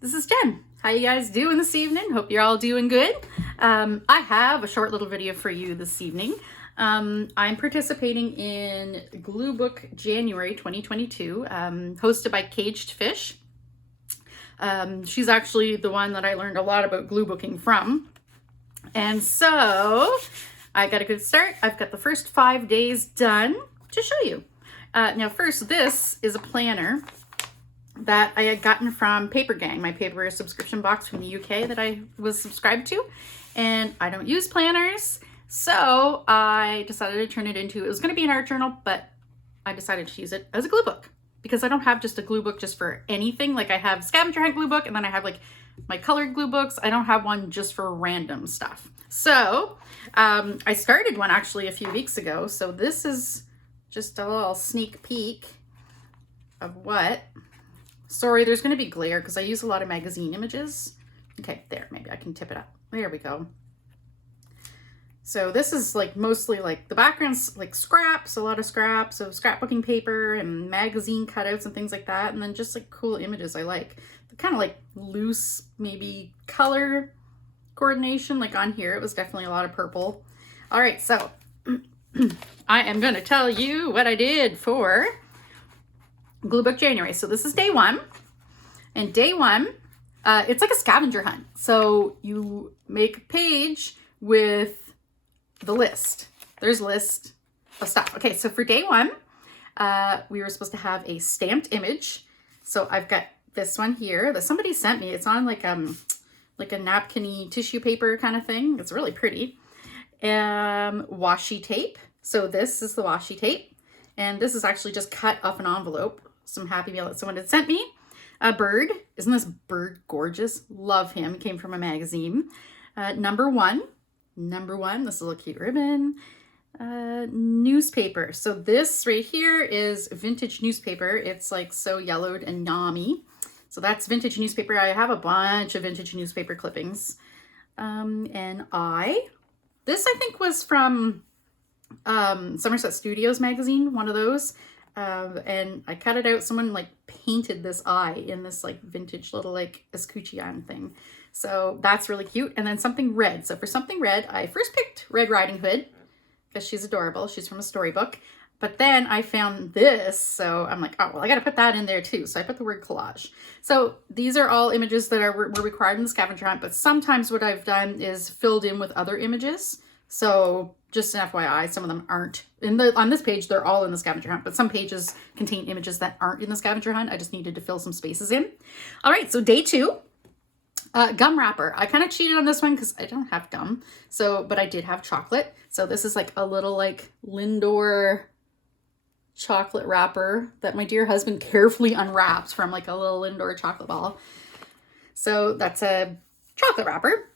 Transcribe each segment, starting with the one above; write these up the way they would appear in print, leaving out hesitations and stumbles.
This is Jen. How you guys doing this evening? Hope you're all doing good. I have a short little video for you this evening. I'm participating in Gluebook January 2022, hosted by Kagedfish. She's actually the one that I learned a lot about glue booking from. And so I got a good start. I've got the first 5 days done to show you. Now first, this is a planner that I had gotten from Paper Gang, my paper subscription box from the UK that I was subscribed to. And I don't use planners, so I decided to turn it into, it was going to be an art journal, but I decided to use it as a glue book because I don't have just a glue book just for anything. Like I have Scavenger Hunt glue book, and then I have like my colored glue books. I don't have one just for random stuff. So I started one actually a few weeks ago. So this is just a little sneak peek of what. Sorry, there's going to be glare because I use a lot of magazine images. Okay, there, maybe I can tip it up. There we go. So this is like mostly like the background's like scraps, a lot of scraps, so scrapbooking paper and magazine cutouts and things like that. And then just like cool images I like. The kind of like loose, maybe color coordination. Like on here, it was definitely a lot of purple. All right, so I am going to tell you what I did for Gluebook January. So this is day one, and day one, it's like a scavenger hunt. So you make a page with the list. There's a list of stuff. Okay, so for day one, we were supposed to have a stamped image. So I've got this one here that somebody sent me. It's on like a napkin-y tissue paper kind of thing. It's really pretty. Washi tape. So this is the washi tape. And this is actually just cut off an envelope. Some happy mail that someone had sent me. A bird. Isn't this bird gorgeous? Love him. Came from a magazine. Number one. This is a little cute ribbon. Newspaper. So this right here is vintage newspaper. It's like so yellowed and yummy. So that's vintage newspaper. I have a bunch of vintage newspaper clippings. This I think was from Somerset Studios magazine, one of those. And I cut it out. Someone like painted this eye in this like vintage little like escutcheon thing. So that's really cute. And then something red. So for something red, I first picked Red Riding Hood because she's adorable. She's from a storybook. But then I found this. So I'm like, oh, well, I got to put that in there too. So I put the word collage. So these are all images that were required in the scavenger hunt. But sometimes what I've done is filled in with other images. So just an FYI, some of them aren't on this page. They're all in the scavenger hunt, but some pages contain images that aren't in the scavenger hunt. I just needed to fill some spaces in. All right, so day two, gum wrapper. I kind of cheated on this one because I don't have gum. So, but I did have chocolate. So this is like a little like Lindor chocolate wrapper that my dear husband carefully unwraps from like a little Lindor chocolate ball. So that's a chocolate wrapper.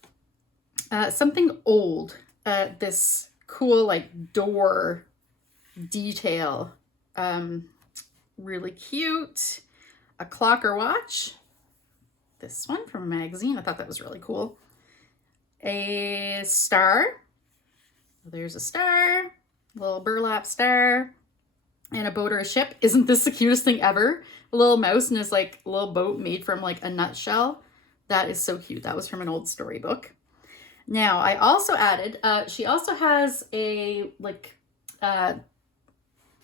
Something old. This cool like door detail, really cute. A clock or watch, this one from a magazine. I thought that was really cool. A star, there's a star, little burlap star, and a boat or a ship. Isn't this the cutest thing ever? A little mouse and his like little boat made from like a nutshell. That is so cute. That was from an old storybook. Now, I also added, she also has a, like, a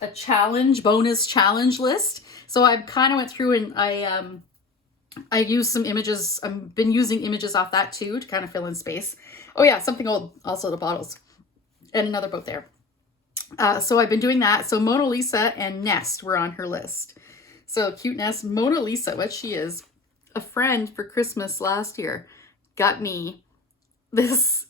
bonus challenge list. So I kind of went through and I used some images. I've been using images off that too to kind of fill in space. Oh yeah, something old, also the bottles. And another boat there. So I've been doing that. So Mona Lisa and Nest were on her list. So cute Nest. Mona Lisa, what she is, a friend for Christmas last year got me these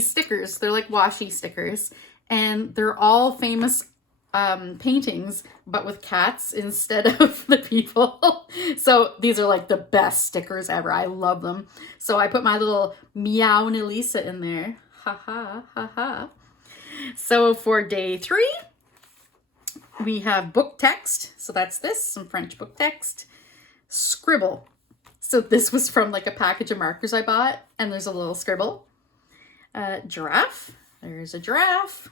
stickers. They're like washi stickers, and they're all famous paintings, but with cats instead of the people. So these are like the best stickers ever. I love them. So I put my little Meow Lisa in there. Ha ha ha ha. So for day three, we have book text. So that's this, some French book text. Scribble. So this was from like a package of markers I bought, and there's a little scribble. Giraffe. There's a giraffe.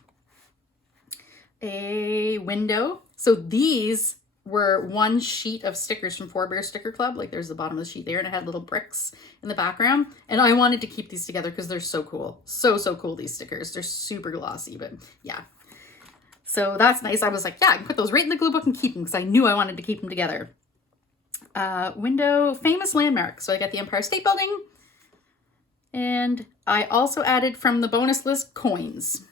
A window. So these were one sheet of stickers from Four Bear Sticker Club. Like there's the bottom of the sheet there, and it had little bricks in the background. And I wanted to keep these together because they're so cool. So cool, these stickers. They're super glossy, but yeah. So that's nice. I was like, yeah, I can put those right in the glue book and keep them because I knew I wanted to keep them together. Window, famous landmark. So I got the Empire State Building. And I also added from the bonus list coins.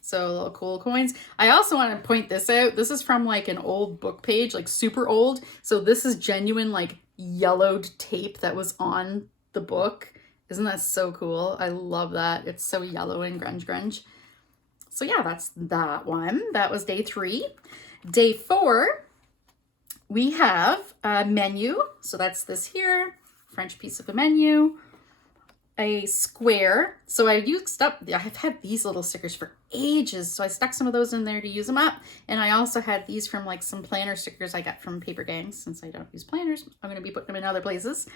So little cool coins. I also want to point this out. This is from like an old book page, like super old. So this is genuine like yellowed tape that was on the book. Isn't that so cool? I love that. It's so yellow and grunge. So yeah, that's that one. That was day 3. Day 4, we have a menu. So that's this here, French piece of a menu. A square. So I've had these little stickers for ages. So I stuck some of those in there to use them up. And I also had these from like some planner stickers I got from Paper Gangs. Since I don't use planners, I'm going to be putting them in other places.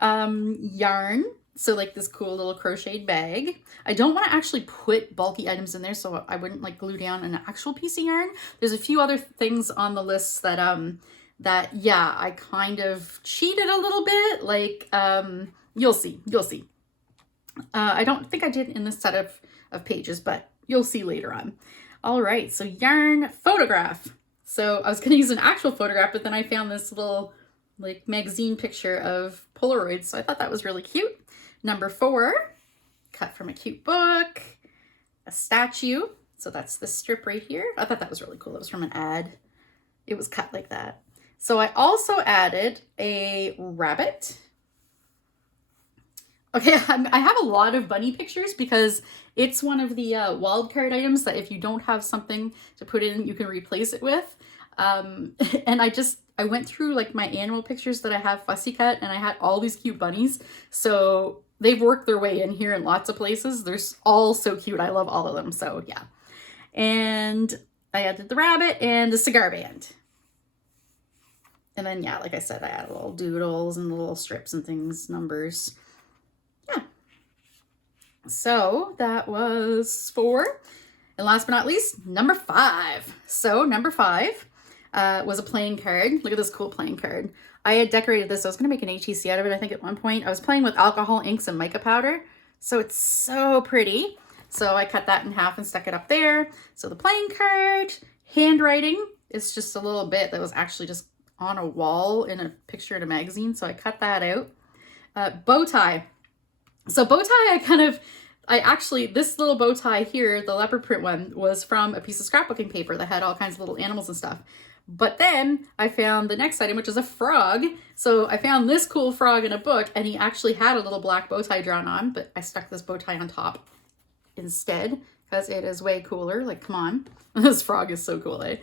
Yarn. So like this cool little crocheted bag. I don't want to actually put bulky items in there, so I wouldn't like glue down an actual piece of yarn. There's a few other things on the list that yeah, I kind of cheated a little bit. Like you'll see. I don't think I did in this set of pages, but you'll see later on. All right, so yarn photograph. So I was going to use an actual photograph, but then I found this little like magazine picture of Polaroids. So I thought that was really cute. Number 4, cut from a cute book, a statue. So that's the strip right here. I thought that was really cool. It was from an ad. It was cut like that. So I also added a rabbit. Okay, I have a lot of bunny pictures because it's one of the wild card items that if you don't have something to put in, you can replace it with. And I went through like my animal pictures that I have fussy cut, and I had all these cute bunnies. So they've worked their way in here in lots of places. They're all so cute. I love all of them. So yeah. And I added the rabbit and the cigar band. And then, yeah, like I said, I added little doodles and little strips and things, numbers. Yeah. So that was 4. And last but not least, number 5. So number 5 was a playing card. Look at this cool playing card. I had decorated this. I was going to make an HEC out of it, I think, at one point. I was playing with alcohol inks and mica powder. So it's so pretty. So I cut that in half and stuck it up there. So the playing card, handwriting. It's just a little bit that was actually just on a wall in a picture in a magazine. So I cut that out. Bow tie. So bow tie, this little bow tie here, the leopard print one, was from a piece of scrapbooking paper that had all kinds of little animals and stuff. But then I found the next item, which is a frog. So I found this cool frog in a book, and he actually had a little black bow tie drawn on, but I stuck this bow tie on top instead because it is way cooler. Like, come on. This frog is so cool, eh?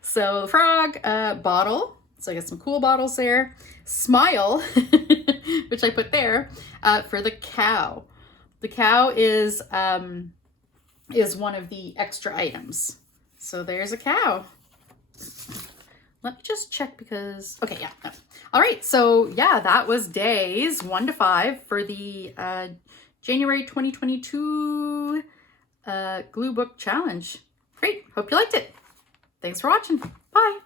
So frog, bottle. So I got some cool bottles there. Smile, which I put there for the cow. The cow is one of the extra items. So there's a cow. Let me just check because, okay, yeah. No. All right, so yeah, that was days 1 to 5 for the January 2022 Glue Book Challenge. Great, hope you liked it. Thanks for watching. Bye.